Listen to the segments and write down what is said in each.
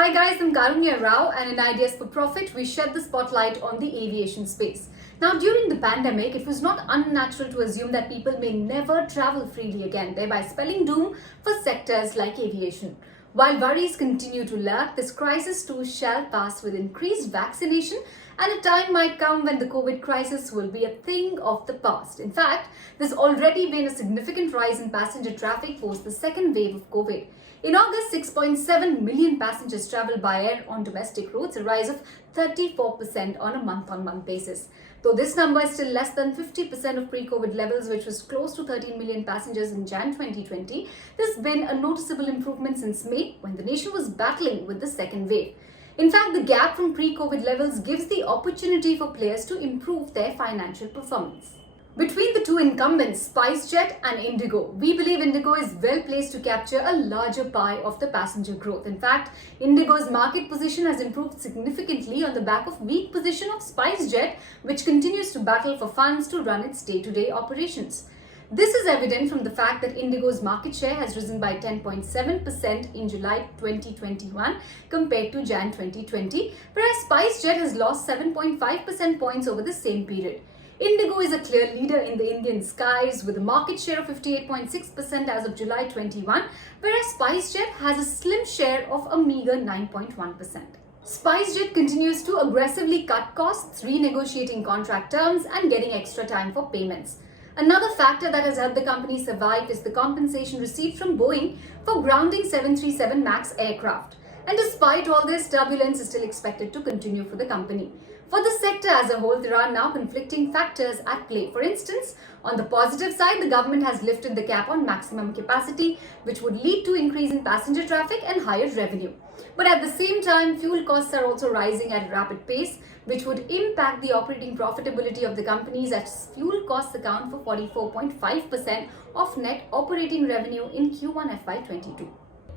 Hi guys, I'm Karunya Rao, and in Ideas for Profit, we shed the spotlight on the aviation space. Now, during the pandemic, it was not unnatural to assume that people may never travel freely again, thereby spelling doom for sectors like aviation. While worries continue to lurk, this crisis too shall pass with increased vaccination, and a time might come when the COVID crisis will be a thing of the past. In fact, there's already been a significant rise in passenger traffic post the second wave of COVID. In August, 6.7 million passengers traveled by air on domestic routes, a rise of 34% on a month-on-month basis. Though this number is still less than 50% of pre-COVID levels, which was close to 13 million passengers in Jan 2020, there's been a noticeable improvement since May, when the nation was battling with the second wave. In fact, the gap from pre-COVID levels gives the opportunity for players to improve their financial performance. Between the two incumbents, SpiceJet and IndiGo, we believe IndiGo is well placed to capture a larger pie of the passenger growth. In fact, IndiGo's market position has improved significantly on the back of weak position of SpiceJet, which continues to battle for funds to run its day-to-day operations. This is evident from the fact that IndiGo's market share has risen by 10.7% in July 2021 compared to Jan 2020, whereas SpiceJet has lost 7.5% points over the same period. IndiGo is a clear leader in the Indian skies with a market share of 58.6% as of July 21, whereas SpiceJet has a slim share of a meager 9.1%. SpiceJet continues to aggressively cut costs, renegotiating contract terms and getting extra time for payments. Another factor that has helped the company survive is the compensation received from Boeing for grounding 737 MAX aircraft. And despite all this, turbulence is still expected to continue for the company. For the sector as a whole, there are now conflicting factors at play. For instance, on the positive side, the government has lifted the cap on maximum capacity, which would lead to increase in passenger traffic and higher revenue. But at the same time, fuel costs are also rising at a rapid pace, which would impact the operating profitability of the companies, as fuel costs account for 44.5% of net operating revenue in Q1 FY22.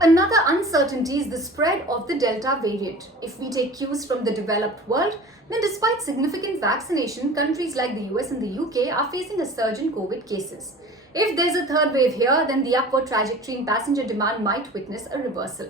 Another uncertainty is the spread of the Delta variant. If we take cues from the developed world, then despite significant vaccination, countries like the US and the UK are facing a surge in COVID cases. If there's a third wave here, then the upward trajectory in passenger demand might witness a reversal.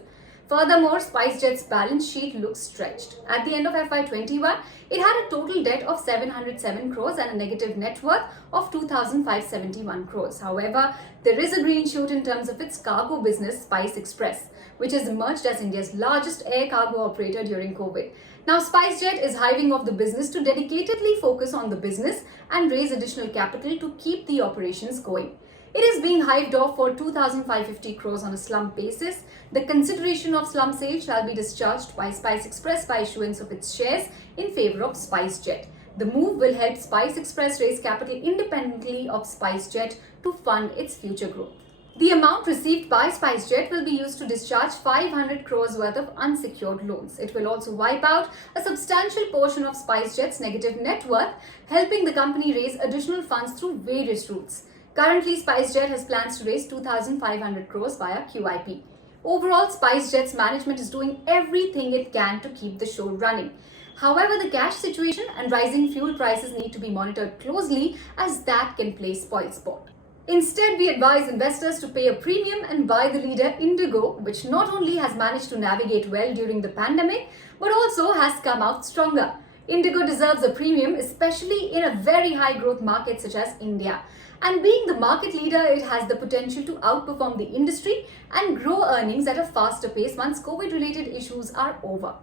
Furthermore, SpiceJet's balance sheet looks stretched. At the end of FY21, it had a total debt of 707 crores and a negative net worth of 2,571 crores. However, there is a green shoot in terms of its cargo business, Spice Express, which has emerged as India's largest air cargo operator during COVID. Now, SpiceJet is hiving off the business to dedicatedly focus on the business and raise additional capital to keep the operations going. It is being hived off for 2,550 crores on a slump basis. The consideration of slump sale shall be discharged by Spice Express by issuance of its shares in favor of SpiceJet. The move will help Spice Express raise capital independently of SpiceJet to fund its future growth. The amount received by SpiceJet will be used to discharge 500 crores worth of unsecured loans. It will also wipe out a substantial portion of SpiceJet's negative net worth, helping the company raise additional funds through various routes. Currently, SpiceJet has plans to raise 2,500 crores via QIP. Overall, SpiceJet's management is doing everything it can to keep the show running. However, the cash situation and rising fuel prices need to be monitored closely, as that can play spoilsport. Instead, we advise investors to pay a premium and buy the leader IndiGo, which not only has managed to navigate well during the pandemic, but also has come out stronger. IndiGo deserves a premium, especially in a very high growth market such as India. And being the market leader, it has the potential to outperform the industry and grow earnings at a faster pace once COVID-related issues are over.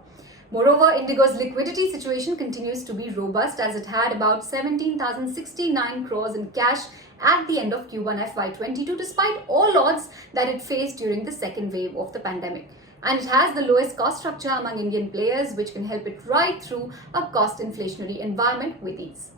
Moreover, IndiGo's liquidity situation continues to be robust, as it had about 17,069 crores in cash at the end of Q1 FY22, despite all odds that it faced during the second wave of the pandemic. And it has the lowest cost structure among Indian players, which can help it ride through a cost inflationary environment with ease.